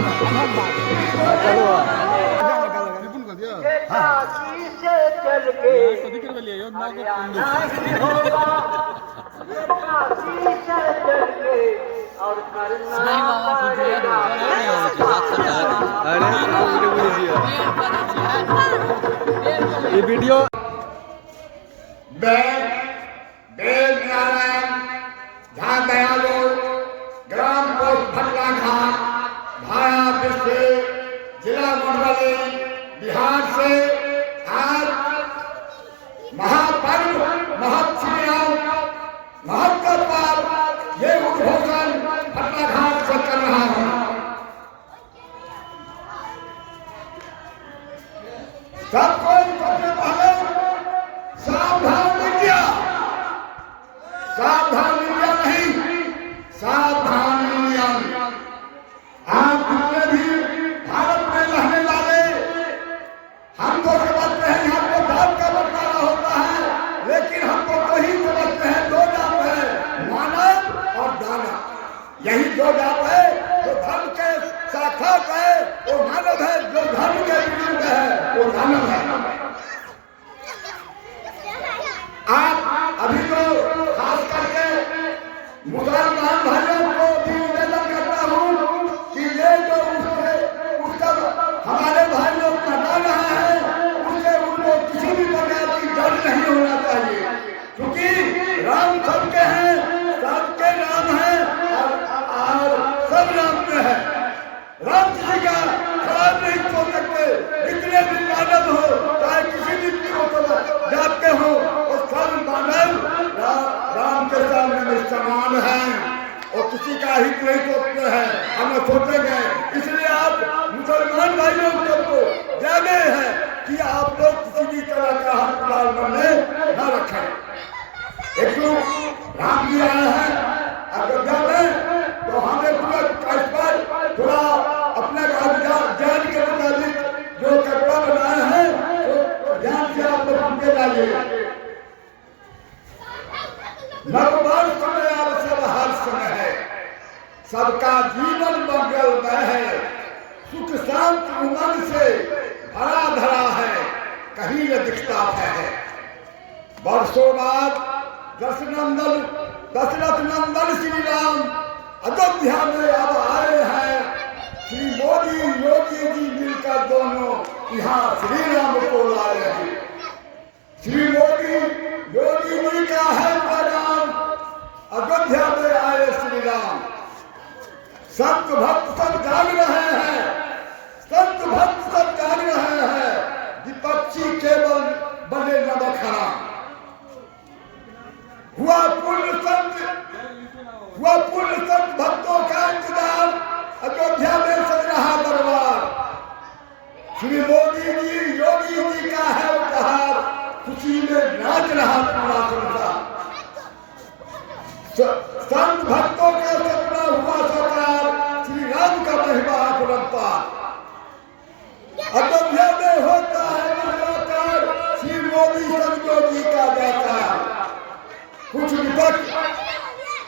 ये वीडियो जहाँ दयालु ग्राम पोस्ट भटला घाट भाया विश्व जिला मंडली बिहार से आज महापर्व महत्सव महत्व पर ये उद्घोषण भटला घाट से कर रहा हूँ। सबको सबसे पहले सावधान मीडिया, सावधान मीडिया नहीं, सावधान मीडिया। आप जितने भी भारत में रहने वाले, हमको समझते हैं यहाँ पे जात का बंटवारा होता है, लेकिन हमको वही समझते हैं दो जात है, मानव और दानव। यही दो जात है जो धर्म के साक्षात है वो मानव है, जो धर्म के विरुद्ध है वो दानव है। आप अभी तो खास करके मुसलमान भाइयों को भी निवेदन करता हूँ कि ये जो उसका हमारे भाई लोग बता रहे हैं उससे उनको किसी भी प्रकार की डर नहीं होना चाहिए, क्योंकि राम सबके हैं, सबके राम है और सब राम पे है। राम किसी का खराब नहीं सोच सकते, इतने भी मानव हो चाहे किसी भी जात के हो, राम के सामने समान है और किसी का हित नहीं सोचते हैं, हम सोचेंगे। इसलिए आप मुसलमान भाइयों को जाने हैं कि आप लोग किसी भी तरह का हक बनने न रखें। एक लोग राम जी आए हैं अयोध्या में, तो हमें पूरा इस पर थोड़ा अपने ज्ञान के मुताबिक जो कटवा बनाए हैं तो ध्यान से आप लोग उनके डालिए। नववर्ष में अवसर हर समय है, सबका जीवन मंगलमय है, सुख शांति उमंग से भरा धरा है, कहीं न दिखता है। वर्षों बाद दशरथ नंदन श्री राम अयोध्या में अब आए हैं। श्री मोदी योगी जी मिलकर दोनों यहाँ श्री राम को लाए हैं। श्री मोदी योगी जी का है नाम, अयोध्या में आए श्री राम। संत भक्त सब जान रहे हैं, संत भक्त सब जान रहे हैं, विपक्षी केवल बने नमक हराम। हुआ पूर्ण संत भक्तों का इंतजार, अयोध्या में सज रहा दरबार। श्री मोदी जी योगी जी का है उपहार, खुशी में नाच रहा पूरा संसार। संत भक्तों का सपना हुआ साकार, श्री राम का महिमा अपरंपार। अयोध्या में होता है मंगलाकार, श्री मोदी संतों जी का दातार। कुछ विपक्ष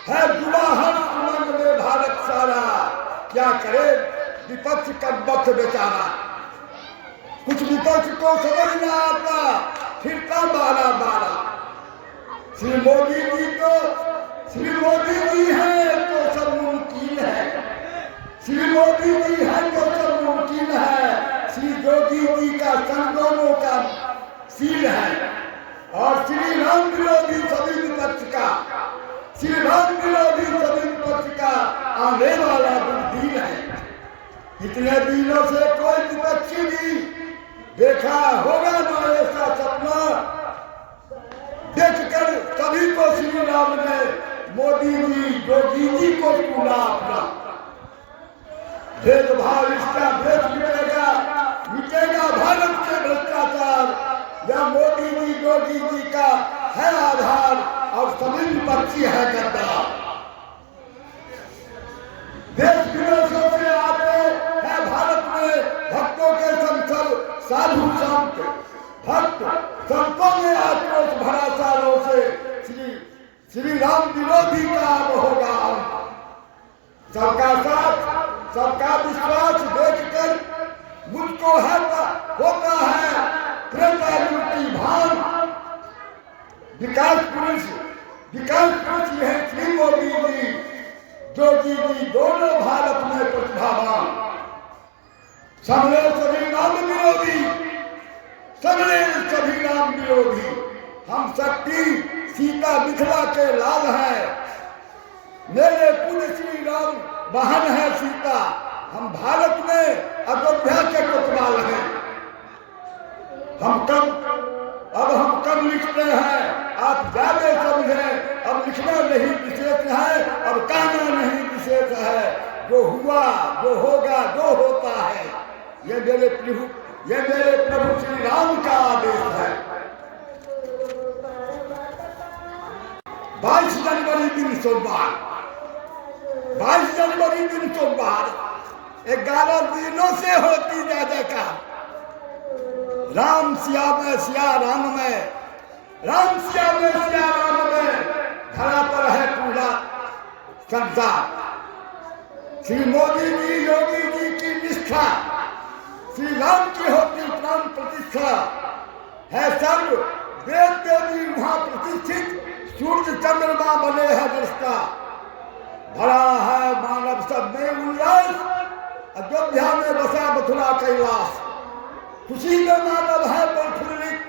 है जुड़ा हर उमंग में भारत सारा, क्या करे विपक्ष का वक्त बेचारा। कुछ विपक्ष को समझ न आता, फिरता बारा बारा। श्री मोदी जी है तो सब मुमकिन है, श्री मोदी जी है तो सब मुमकिन है। श्री योगी जी का संतों का सील है और श्री राम विरोधी सभी विपक्ष का, श्री राम विरोधी सभी विपक्ष का आने वाला दिन है। इतने दिनों से कोई विपक्षी भी देखा होगा ना ऐसा सपना, देखकर सभी को श्री राम ने मोदी जी योगी जी को चुना अपना। भेदभाव इसका भेद मिटेगा भारत से भ्रष्टाचार, या मोदी जी योगी जी का है आधार और सभी विपक्षी है गद्दार। देश विदेशों से आते हैं भारत में भक्तों के संसद, साधु संत भक्त संतों में आक्रोश भरा सालों से श्री राम विरोधी का अब होगा। सबका साथ सबका विश्वास मुझको होता है त्रेता युग की भान। विकास पुरुष है श्री मोदी जी, जोगी जी दोनों भारत में प्रतिभावान। सबने सभी नाम विरोधी, सबने सभी नाम विरोधी। हम शक्ति सीता मिथिला के लाल हैं, मेरे पुण्य श्री राम बहन है सीता। हम भारत में अयोध्या के कोतवाल हैं। हम कम लिखते हैं, आप ज्यादा समझें। अब लिखना नहीं विशेष है, अब कहना नहीं विशेष है। जो हुआ, जो होगा, जो होता है, ये मेरे प्रभु श्री राम का आदेश है। 22 जनवरी दिन सोमवार, 22 जनवरी दिन सोमवार 11 दिनों से होती का राम सिया में सिया राम में, राम सिया में सिया राम में धरा पर है पूरा संसार। श्री मोदी जी योगी जी की निष्ठा, श्री राम की होती प्राण प्रतिष्ठा है। सर्व वेद देवी वहां प्रतिष्ठित, सूर्य चंद्रमा बने हैं दृष्टा। भरा है मानव सब में उल्लास, अयोध्या में बसा मथुरा कैलाश। खुशी में मानव है प्रफुल्लित,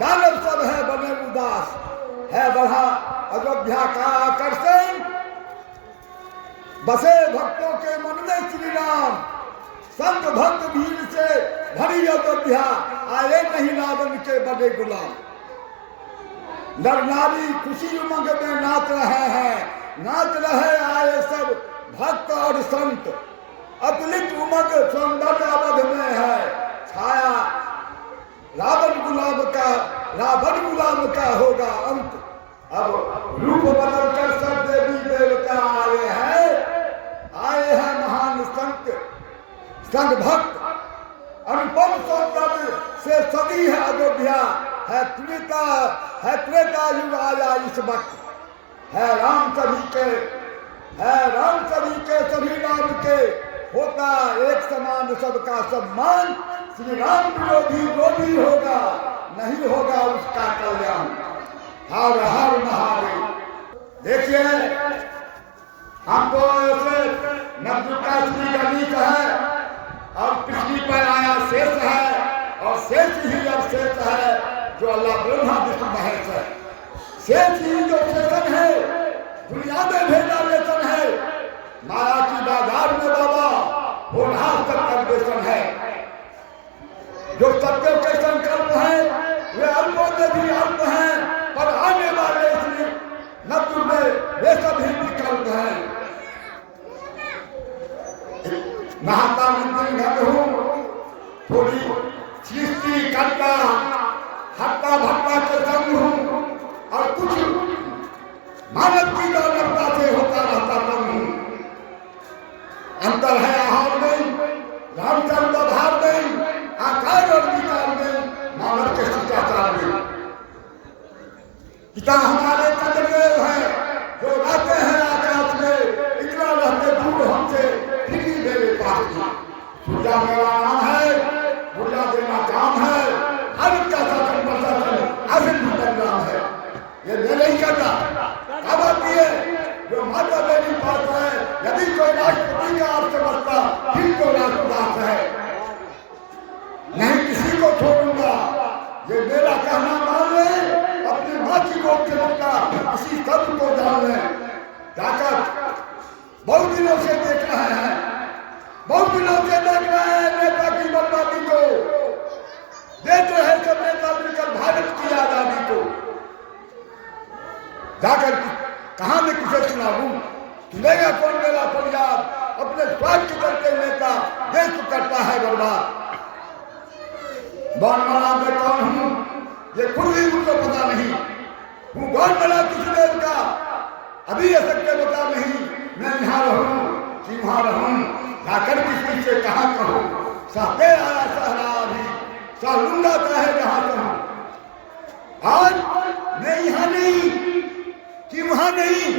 दानव सब है बने उदास। है बढ़ा अयोध्या का आकर्षण, बसे भक्तों के मन में श्री राम। संत भक्त भीड़ से भरी अयोध्या, आए नहीं रावण के बड़े गुलाम। नर नारी खुशी उमंग में नाच रहे हैं, नाच रहे आए सब भक्त और संत। अतुलित उमंग सौंदर्य अवध में है छाया, रावण गुलाम का होगा अंत। अब रूप बदलकर सब देवी देवता आए हैं महान संत भक्त। अनुपम सौंदर्य से सदी है अयोध्या, है त्रेता युग आया इस वक्त। है राम सभी के सभी राम के, होता एक समान सबका सम्मान। श्री राम विरोधी जो भी होगा, नहीं होगा उसका कल्याण। हर हर महादेव। देखिए, हमको ऐसे नवदुर्गा श्री गणेश है और पृथ्वी पर आया शेष है, और शेष ही अब शेष है जो अल्लाह ब्रह्मा विष्णु महेश है। शेष ही जो शेषन है, दुनिया में भेजा वेतन है। माया की बाजार में बाबा होनहार तक अन्वेषण है। जो सत्य के संकल्प है वे अल्पों में भी अल्प हैं, पर आने वाले श्री नब्बे में वे सभी विकल्प हैं। नहाता मंदिर घर हूँ, थोड़ी सृष्टि करता हट्टा भट्टा के संग हूँ, और कुछ मानव की दौलतता से होता रहता कम हूँ। अंतर है आहार में, रामचंद्र आधार में, आकार और विचार में, मानव के शिष्टाचार में। पिता हमारे चंद्रदेव है जो रहते हैं आकाश में, इतना रहते दूर हमसे फिर भी मेरे पास था। सूर्या मेरा नाम है, ऊर्जा देना काम है, हर का शासन प्रशासन आसन नाम है। ये मैं नहीं करता। अब आती है जो माता मेरी बात है, यदि कोई राष्ट्रपति का आप समझता फिर तो राष्ट्रदास है। नहीं किसी को छोड़ूंगा, ये मेरा कहना मान ले, अपनी माँ की गोद के बच्चा इसी सब को जान ले। जाकर बहुत दिनों से देख रहे हैं, बहुत दिनों से देख रहे हैं नेता की बर्बादी को, देख रहे सब नेता मिलकर भारत की आजादी को। जाकर कहाँ में किसे सुनाऊं, सुनेगा कौन मेरा फरियाद। अपने स्वार्थ करके नेता देश करता है बर्बाद। बानमला में कौन हूँ ये खुद भी उनको पता नहीं। हूँ बानमला किस देव का अभी ये सबके बता नहीं। मैं यहाँ रहूँ कि वहाँ रहूँ, जाकर किसी से कहाँ कहूँ। सहते आया सहरा अभी, सहलूंगा चाहे जहाँ कहूँ। आज मैं यहाँ नहीं कि वहाँ नहीं,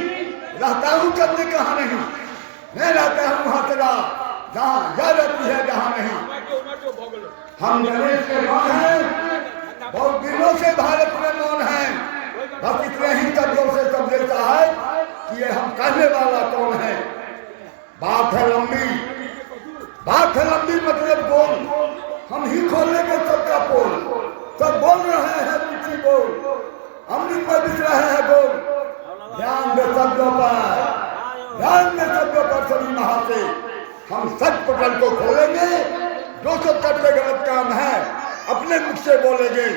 रहता हूँ कभी कहाँ नहीं। मैं रहता हूँ वहाँ तेरा जहाँ यह रहती है जहाँ नहीं। हम गणेश के मौन हैं, बहुत दिनों से भारत में मौन है। बस इतने ही शब्दों से समझता है कि ये हम कहने वाला कौन है। बात है लंबी, बात है लंबी, मतलब बोल हम ही खोलेंगे सबका पोल। सब बोल रहे हैं ऊंची बोल, अमृत में बिछ रहे हैं बोल। ध्यान दे शब्दों पर, ध्यान दे शब्दों पर सभी महा से हम सच पटल को खोलेंगे। जो सब करते गलत काम है अपने मुख से बोलेंगे।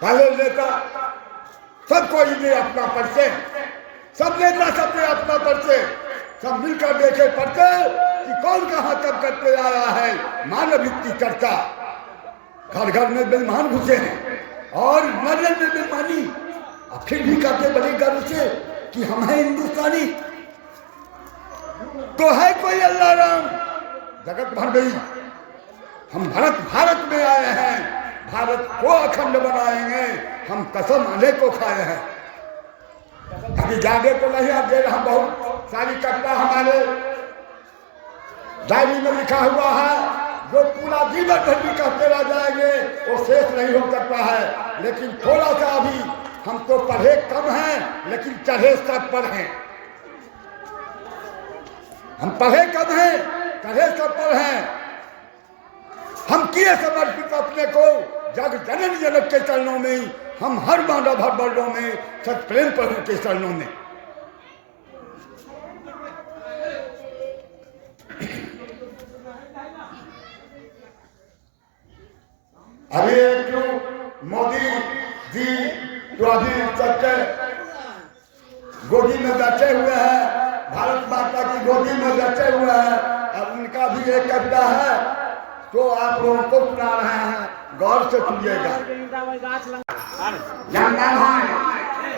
पहले नेता सब कोई ने अपना परिचय, सब नेता सबने अपना परिचय, सब मिलकर देखे पड़ते कि कौन कहां कब करते आया है मानव हित की चर्चा। घर घर में बेईमान घुसे हैं और नजर में बेईमानी, फिर भी कहते बड़े गर्व से कि हम हैं हिंदुस्तानी। तो है कोई अल्लाह राम, जगत भर गई। हम भारत में आए हैं, भारत को अखंड बनाएंगे, हम कसम अनेकों खाए हैं। अभी जागे तो नहीं आप दे रहा, बहुत सारी कविता हमारे डायरी में लिखा हुआ है जो पूरा जीवन भर भी कहते रह जाएंगे, वो शेष नहीं हो सकता है। लेकिन थोड़ा सा अभी हम तो पढ़े कम हैं लेकिन चढ़े सब पर हैं। हम पढ़े कम हैं, चढ़े सब पर हैं। हम किए समर्पित अपने को जग जनन जनक के चरणों में, हम हर मानव हर वर्णों में सत प्रेम प्रभु के चरणों में। अभी क्यों मोदी जी तो अभी सबके गोदी में बैठे हुए हैं, भारत माता की गोदी में बैठे हुए हैं। अब उनका भी एक कविता है तो आप लोगों को सुना रहे हैं, गौर से सुनिएगा।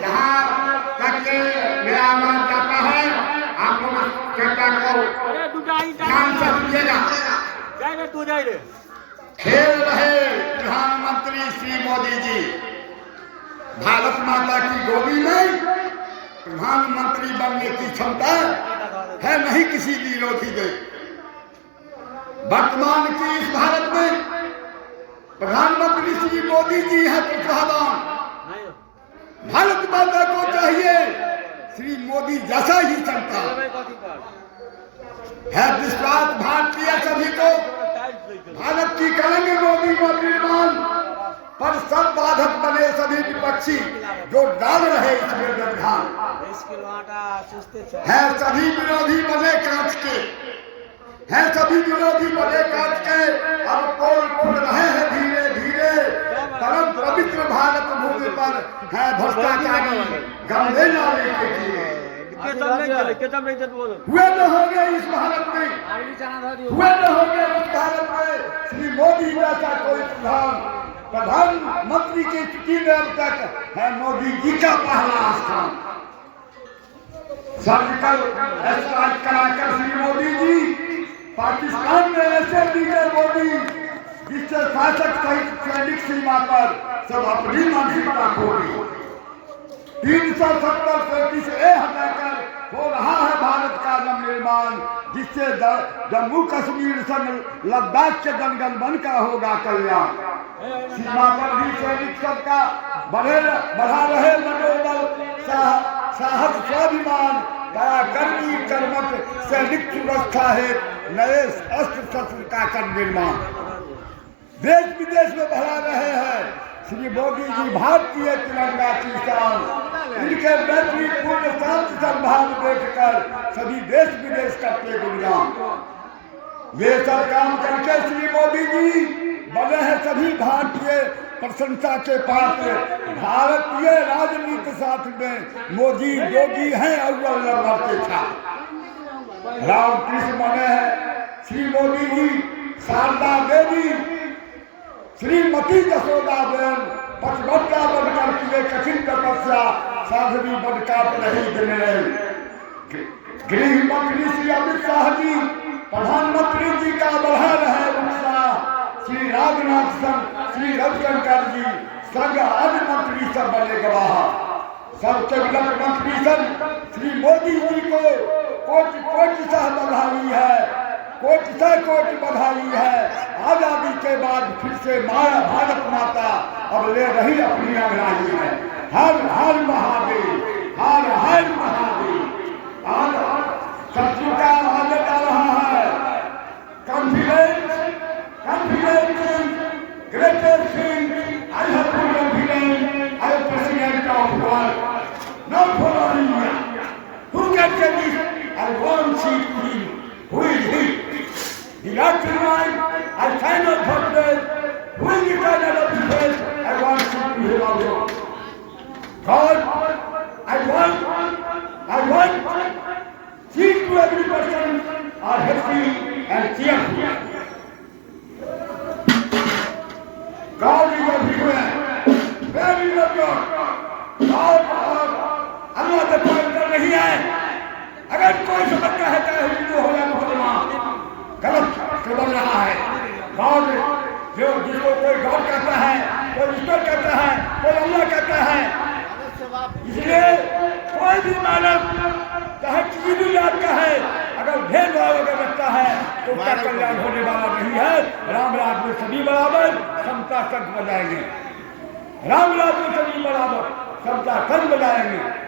जहाँ तक मेरा आवाज जाता है आप लोग कविता को ध्यान से सुनिएगा। खेल रहे प्रधानमंत्री श्री मोदी जी, भारत माता की गोदी में प्रधानमंत्री बनने की क्षमता है नहीं किसी विरोधी के। वर्तमान की इस भारत में प्रधानमंत्री श्री मोदी जी हैं प्रतिभावान। भारत माता को चाहिए श्री मोदी जैसा ही क्षमता है। विश्वास भारतीय सभी को भारत की करेंगे मोदी का निर्माण, पर सब बाधक बने सभी विपक्षी जो डाल रहे इसमें व्यवधान है। सभी विरोधी बने कांच के, हैं सभी विरोधी बने कांच के। अब पोल खुल रहे हैं धीरे धीरे, परम पवित्र भारत भूमि पर है भ्रष्टाचारी गंदे नाले के कीड़े। हुए न होंगे इस भारत में, हुए न होंगे उस भारत में श्री मोदी जैसा कोई प्रधानमंत्री की स्थिति में अब तक है मोदी जी का पहला स्थान। सर्जिकल स्ट्राइक कराकर श्री मोदी जी पाकिस्तान में ऐसे लीडर मोदी जिससे शासक सहित सैनिक सीमा पर सब अपनी मानसिकता खो गई। 370 ए हटाकर हो रहा है भारत का नवनिर्माण, जिससे जम्मू कश्मीर से लद्दाख के जनगण का होगा कल्याण। सीमा पर भी सैनिक सबका बढ़ा रहे मनोबल, साहस स्वाभिमान, पराक्रमी कर्मठ सैनिक सुरक्षा है नए अस्त्र शस्त्र का कर निर्माण। देश विदेश में बढ़ा रहे हैं श्री मोदी जी भारतीय तिरंगा की शान। इनके मैत्रीपूर्ण शांत संभाव देखकर सभी देश विदेश करते गुणगान। ये सब काम करके श्री मोदी जी बने हैं सभी भारतीय प्रशंसा के पात्र। भारतीय राजनीति शास्त्र में मोदी योगी हैं अव्वल नंबर के छात्र। रामकृष्ण बने हैं श्री मोदी जी, शारदा देवी, श्रीमती जसोदा बेन पचमढ़ा बनकर किए कठिन तपस्या, साध्वी बनकर नहीं दिन रहे। गृह मंत्री श्री अमित शाह जी, प्रधानमंत्री जी का बढ़ा रहे उत्साह। श्री राजनाथ सिंह, श्री रविशंकर जी संग अन्य मंत्री सब बने गवाह। सबसे विलक मंत्री सब श्री मोदी जी को कोटि कोटि सह बधाई है, कोटि से कोटि बधाई है। आजादी के बाद फिर से माया भारत माता अब ले रही अपनी अंगड़ाई है। हर हर महादेव, हर हर महादेव। आज सब्जी का आगे जा रहा है। Confidence, confidence, greatest thing I have full confidence I am president of world not for India. Who can tell me? I want to see him. Who is he? The actual mind, I cannot forget. Who is the final of the faith? I want to see him also. God, I want, see to every person are happy and cheerful. God is everywhere. Where is the God? God, अल्लाह के कोई अंतर नहीं है। अगर कोई समझता है चाहे हिंदू हो या मुसलमान, गलत समझ रहा है। गॉड जो जिसको कोई गॉड कहता है, कोई ईश्वर कहता है, कोई अल्लाह कहता है, इसलिए कोई भी मानव चाहे किसी भी जात का है, अगर भेदभाव अगर रखता है तो उसका कल्याण होने वाला नहीं है। राम राज में सभी बराबर, समता संघ बजाएंगे। राम राज में सभी बराबर, समता संघ बजाएंगे।